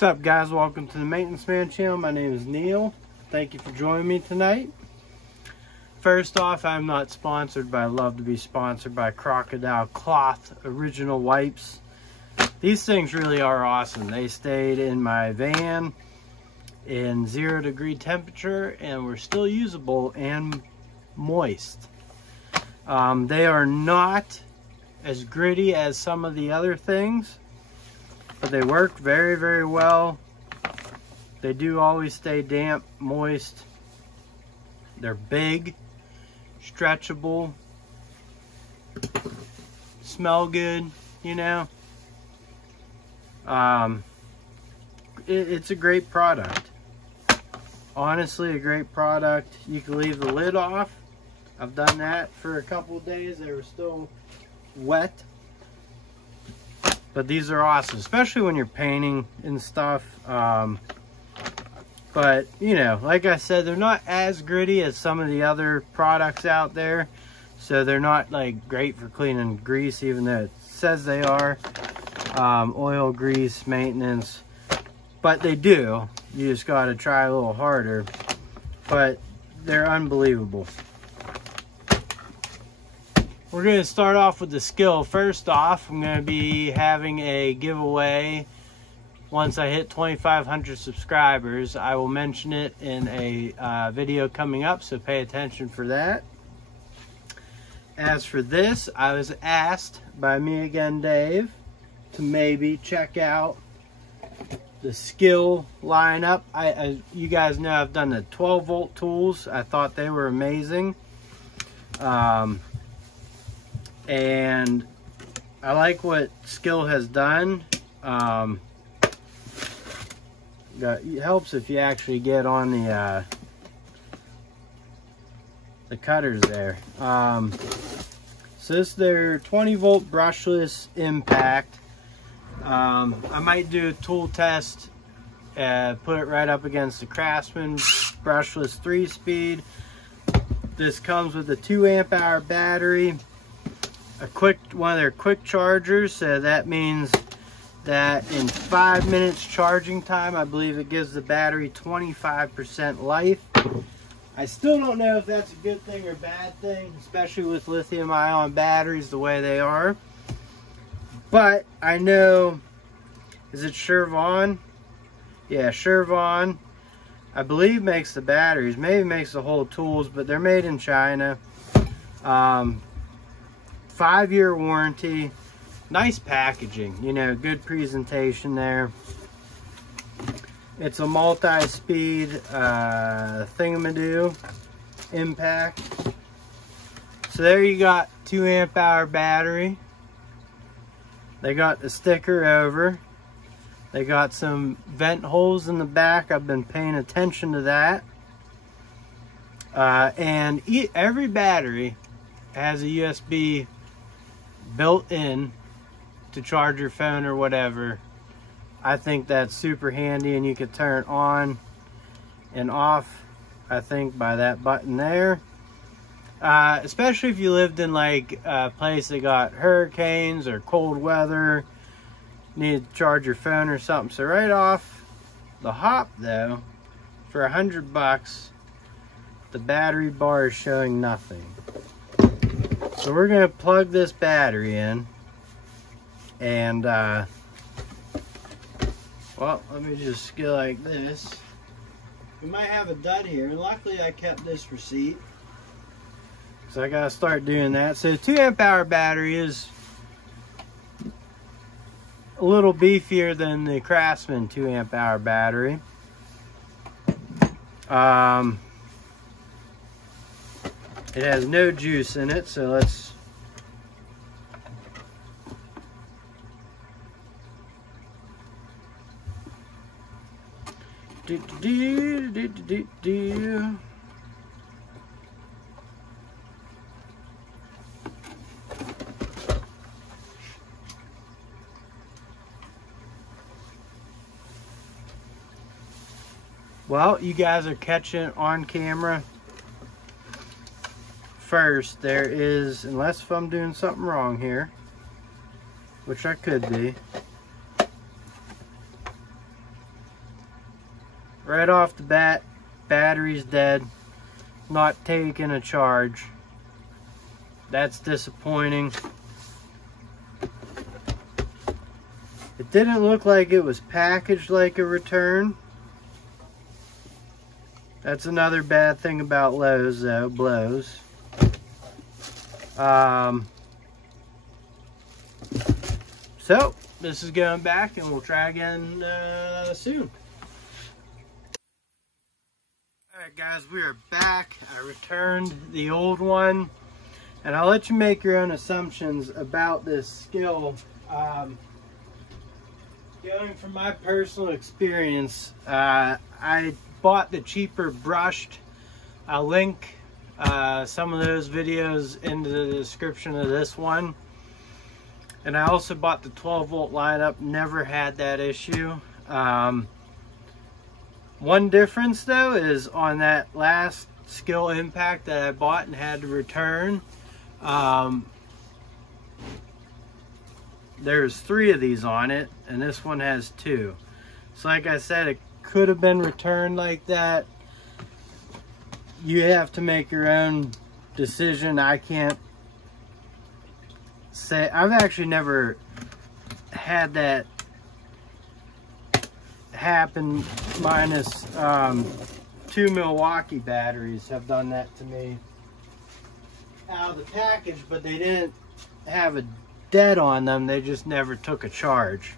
What's up, guys? Welcome to the Maintenance Man channel. My name is Neil. Thank you for joining me tonight. First off, I'm not sponsored, but I love to be sponsored by Crocodile Cloth Original Wipes. These things really are awesome. They stayed in my van in 0-degree temperature and were still usable and moist. They are not as gritty as some of the other things, but they work very, very well. They do always stay damp, moist. They're big, stretchable, smell good, you know. It's a great product. Honestly, a great product. You can leave the lid off. I've done that for a couple of days. They were still wet. But these are awesome, especially when you're painting and stuff. But, you know, like I said, they're not as gritty as some of the other products out there. So they're not, like, great for cleaning grease, even though it says they are. Oil, grease, maintenance. But they do. You just got to try a little harder. But they're unbelievable. We're going to start off with the Skil. First off, I'm going to be having a giveaway. Once I hit 2,500 subscribers, I will mention it in a video coming up, so pay attention for that. As for this, I was asked by me again, Dave, to maybe check out the Skil lineup. You guys know I've done the 12-volt tools. I thought they were amazing. And I like what Skil has done. It helps if you actually get on the cutters there. So this is their 20-volt brushless impact. I might do a tool test, put it right up against the Craftsman brushless 3-speed. This comes with a 2 amp hour battery, one of their quick chargers, so that means that in 5 minutes charging time, I believe it gives the battery 25% life. I still don't know if that's a good thing or bad thing, especially with lithium-ion batteries the way they are. But I know, is it Shervon? Yeah, Shervon, I believe, makes the batteries, maybe makes the whole tools, but they're made in China. 5-year warranty, nice packaging, you know, good presentation there. It's a multi-speed thingamadoo impact. So there you got 2 amp hour battery. They got the sticker over. They got some vent holes in the back. I've been paying attention to that. And every battery has a USB built in to charge your phone or whatever. I think that's super handy, and you can turn it on and off, I think, by that button there. Especially if you lived in like a place that got hurricanes or cold weather, need to charge your phone or something. So right off the hop though, for $100, the battery bar is showing nothing. So we're going to plug this battery in, and well, let me just go like this. We might have a dud here, and luckily I kept this receipt, so I got to start doing that. So the 2 amp hour battery is a little beefier than the Craftsman 2 amp hour battery. It has no juice in it, so let's Well, you guys are catching it on camera. First, there is, unless if I'm doing something wrong here, which I could be, right off the bat, battery's dead, not taking a charge. That's disappointing. It didn't look like it was packaged like a return. That's another bad thing about Lowe's though, blows. So this is going back and we'll try again soon. Alright guys, we are back. I returned the old one and I'll let you make your own assumptions about this Skil. Going from my personal experience, I bought the cheaper brushed. I'll link some of those videos into the description of this one. And I also bought the 12 volt lineup, never had that issue. One difference though is on that last Skil Impact that I bought and had to return, there's 3 of these on it and this one has 2. So like I said, it could have been returned like that. You have to make your own decision. I can't say. I've actually never had that happen, minus 2 Milwaukee batteries have done that to me out of the package, but they didn't have a dead on them, they just never took a charge.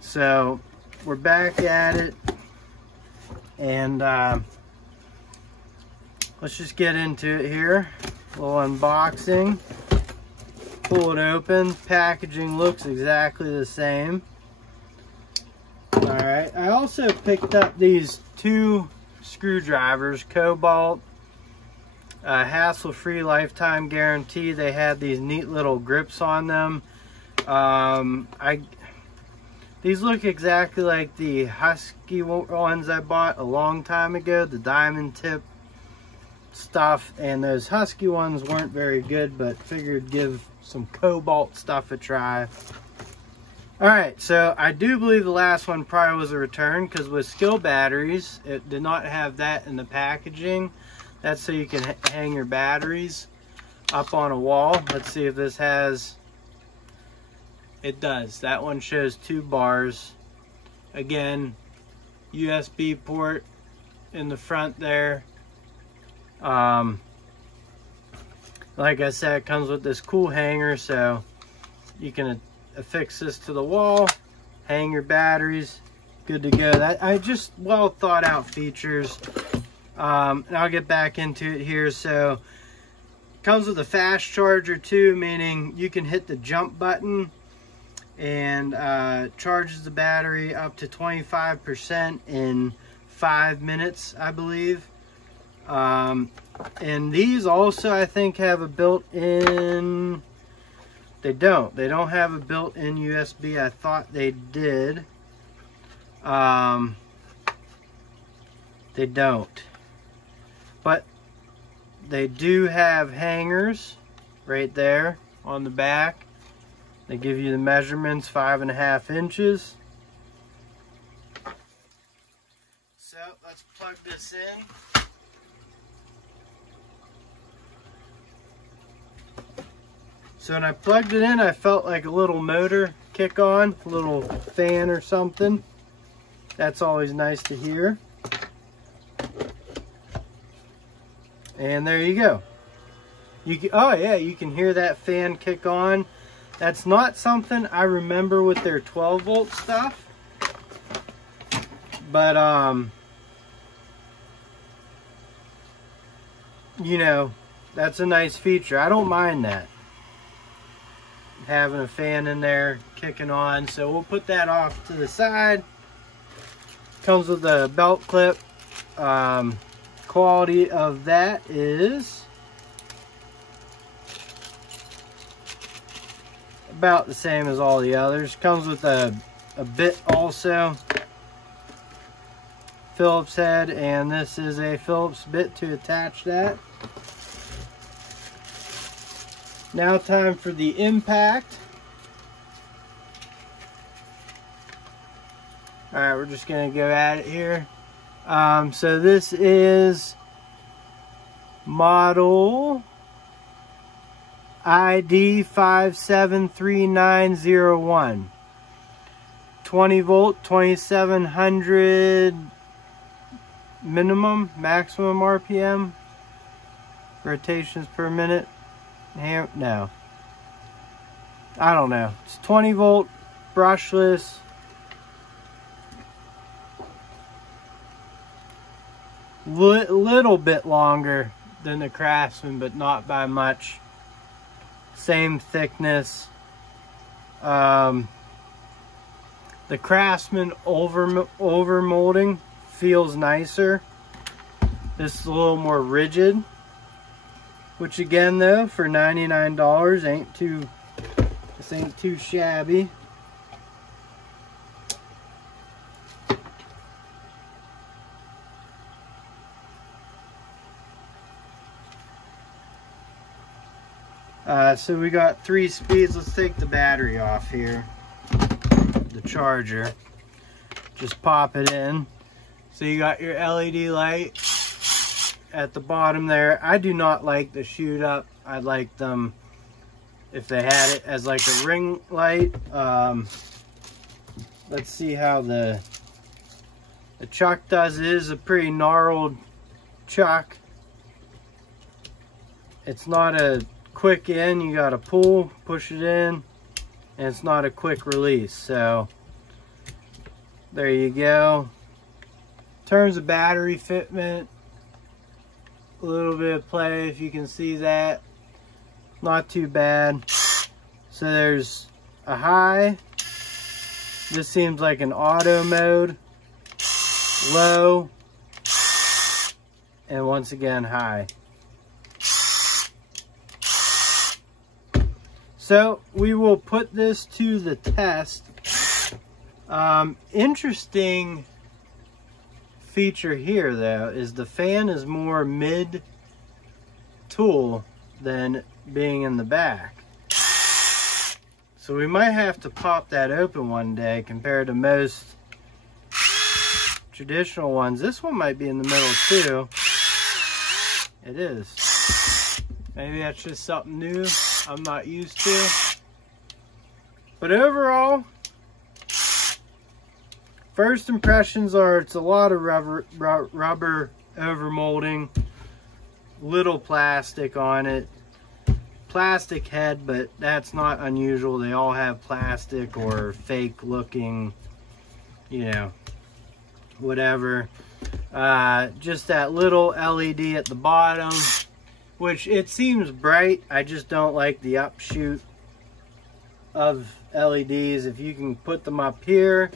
So we're back at it, and let's just get into it here. A little unboxing. Pull it open. Packaging looks exactly the same. Alright, I also picked up these 2 screwdrivers, Cobalt, hassle-free lifetime guarantee. They had these neat little grips on them. These look exactly like the Husky ones I bought a long time ago, the diamond tip stuff, and those Husky ones weren't very good, but figured give some Cobalt stuff a try. Alright, so I do believe the last one probably was a return, because with Skil batteries, it did not have that in the packaging. That's so you can hang your batteries up on a wall. Let's see if this has. It does. That one shows 2 bars. Again, USB port in the front there. Like I said, it comes with this cool hanger, so you can affix this to the wall, hang your batteries, good to go. That I just well thought out features. And I'll get back into it here. So it comes with a fast charger too, meaning you can hit the jump button and charges the battery up to 25% in 5 minutes, I believe. And these also, I think, have a built-in. They don't have a built-in USB. I thought they did. They don't. But they do have hangers right there on the back. They give you the measurements, 5.5 inches. So let's plug this in. So when I plugged it in, I felt like a little motor kick on, a little fan or something. That's always nice to hear. And there you go. You can, oh yeah, you can hear that fan kick on. That's not something I remember with their 12 volt stuff. But you know, that's a nice feature. I don't mind that. Having a fan in there kicking on. So we'll put that off to the side. Comes with a belt clip. Quality of that is about the same as all the others. Comes with a bit also. Phillips head, and this is a Phillips bit to attach that. Now time for the impact. Alright, we're just going to go at it here. So this is model ID 573901. 20 volt, 2700 minimum, maximum RPM, rotations per minute. No, I don't know. It's 20 volt, brushless. Little bit longer than the Craftsman, but not by much. Same thickness. The Craftsman over molding feels nicer. This is a little more rigid, which again though, for $99 ain't too shabby. So we got 3 speeds. Let's take the battery off here, the charger. Just pop it in. So you got your LED light at the bottom there. I do not like the shoot up. I'd like them if they had it as like a ring light. Let's see how the chuck does. It is a pretty gnarled chuck. It's not a quick in, you gotta push it in, and it's not a quick release. So there you go. In terms of battery fitment, a little bit of play, if you can see that, not too bad. So there's a high. This seems like an auto mode, low, and once again high. So we will put this to the test. Interesting feature here though is the fan is more mid tool than being in the back. So we might have to pop that open one day compared to most traditional ones. This one might be in the middle too. It is. Maybe that's just something new I'm not used to. But overall, first impressions are it's a lot of rubber over molding, little plastic on it, plastic head, but that's not unusual. They all have plastic or fake looking, you know, whatever. Just that little LED at the bottom, which it seems bright. I just don't like the upshoot of LEDs. If you can put them up here,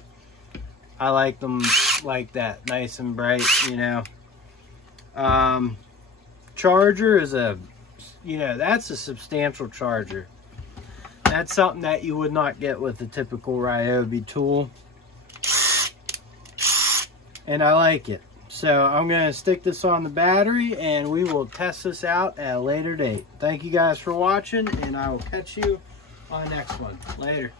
I like them like that, nice and bright, you know. Charger is that's a substantial charger. That's something that you would not get with a typical Ryobi tool. And I like it. So I'm going to stick this on the battery and we will test this out at a later date. Thank you guys for watching, and I will catch you on the next one. Later.